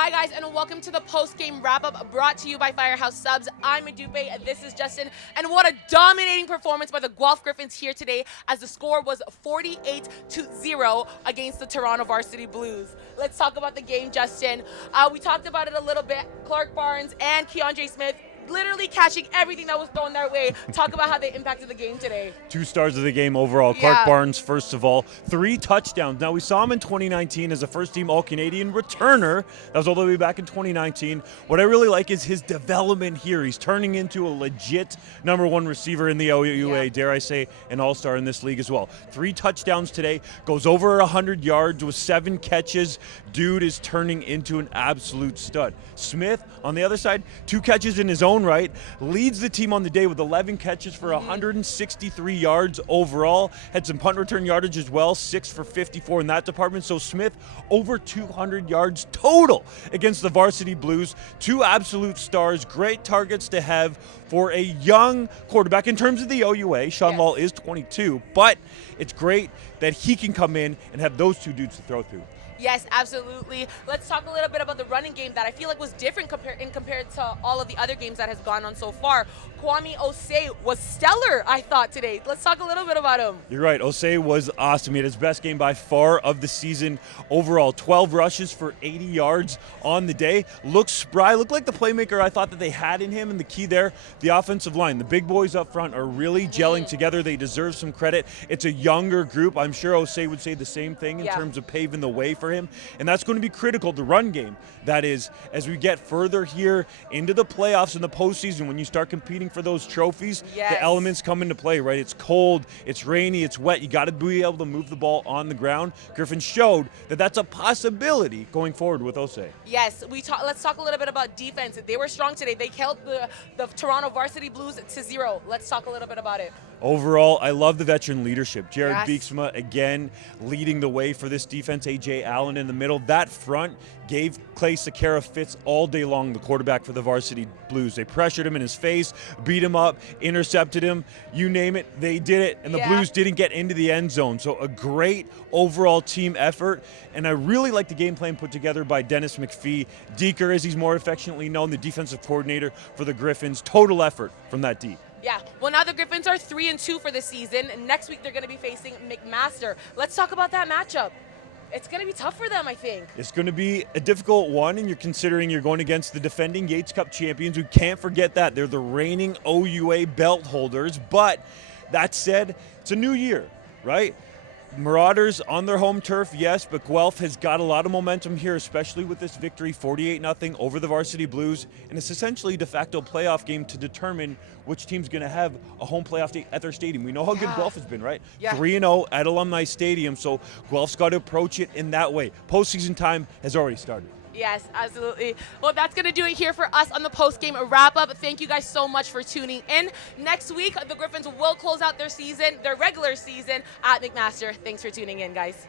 Hi guys, and welcome to the post-game wrap-up brought to you by Firehouse Subs. I'm Adupe, and this is Justin, and what a dominating performance by the Guelph Gryphons here today as the score was 48-0 against the Toronto Varsity Blues. Let's talk about the game, Justin. We talked about it a little bit. Clark Barnes and Keandre Smith literally catching everything that was thrown their way. Talk about how they impacted the game today. 2 stars of the game overall. Yeah. Clark Barnes, first of all, 3 touchdowns. Now, we saw him in 2019 as a first-team All-Canadian returner. That was all the way back in 2019. What I really like is his development here. He's turning into a legit #1 receiver in the OUA, dare I say, an all-star in this league as well. 3 touchdowns today, goes over 100 yards with 7 catches. Dude is turning into an absolute stud. Smith, on the other side, 2 catches in his own right, leads the team on the day with 11 catches for 163 yards overall. Had some punt return yardage as well, 6 for 54 in that department. So Smith over 200 yards total against the Varsity Blues. 2 absolute stars, great targets to have for a young quarterback in terms of the OUA. Sean Law is 22, but it's great that he can come in and have those 2 dudes to throw through. Yes, absolutely. Let's talk a little bit about the running game that I feel like was different compared to all of the other games that has gone on so far. Kwame Osei was stellar, I thought, today. Let's talk a little bit about him. You're right. Osei was awesome. He had his best game by far of the season overall. 12 rushes for 80 yards on the day. Looked spry. Looked like the playmaker I thought that they had in him. And the key there, the offensive line. The big boys up front are really gelling together. They deserve some credit. It's a younger group. I'm sure Osei would say the same thing in terms of paving the way for him. And that's going to be critical, the run game. That is, as we get further here into the playoffs and the postseason, when you start competing for those trophies, the elements come into play, right? It's cold, it's rainy, it's wet. You got to be able to move the ball on the ground. Gryphons showed that that's a possibility going forward with Osei. Yes, let's talk a little bit about defense. They were strong today. They held the Toronto Varsity Blues to 0. Let's talk a little bit about it. Overall, I love the veteran leadership. Jared Beeksma, again, leading the way for this defense. A.J. Allen in the middle. That front gave Clay Sakara fits all day long, the quarterback for the Varsity Blues. They pressured him in his face, beat him up, intercepted him. You name it, they did it. And the Blues didn't get into the end zone. So a great overall team effort. And I really like the game plan put together by Dennis McPhee. Deeker, as he's more affectionately known, the defensive coordinator for the Gryphons. Total effort from that D. Yeah, well, now the Gryphons are 3-2 for the season. Next week, they're going to be facing McMaster. Let's talk about that matchup. It's going to be tough for them, I think. It's going to be a difficult one, and you're considering you're going against the defending Yates Cup champions. We can't forget that. They're the reigning OUA belt holders. But that said, it's a new year, right? Marauders on their home turf, yes, but Guelph has got a lot of momentum here, especially with this victory, 48-0 over the Varsity Blues, and it's essentially a de facto playoff game to determine which team's going to have a home playoff day at their stadium. We know how good Guelph has been, right? 3-0 at Alumni Stadium, so Guelph's got to approach it in that way. Postseason time has already started. Yes, absolutely. Well, that's going to do it here for us on the post-game wrap-up. Thank you guys so much for tuning in. Next week, the Gryphons will close out their season, their regular season, at McMaster. Thanks for tuning in, guys.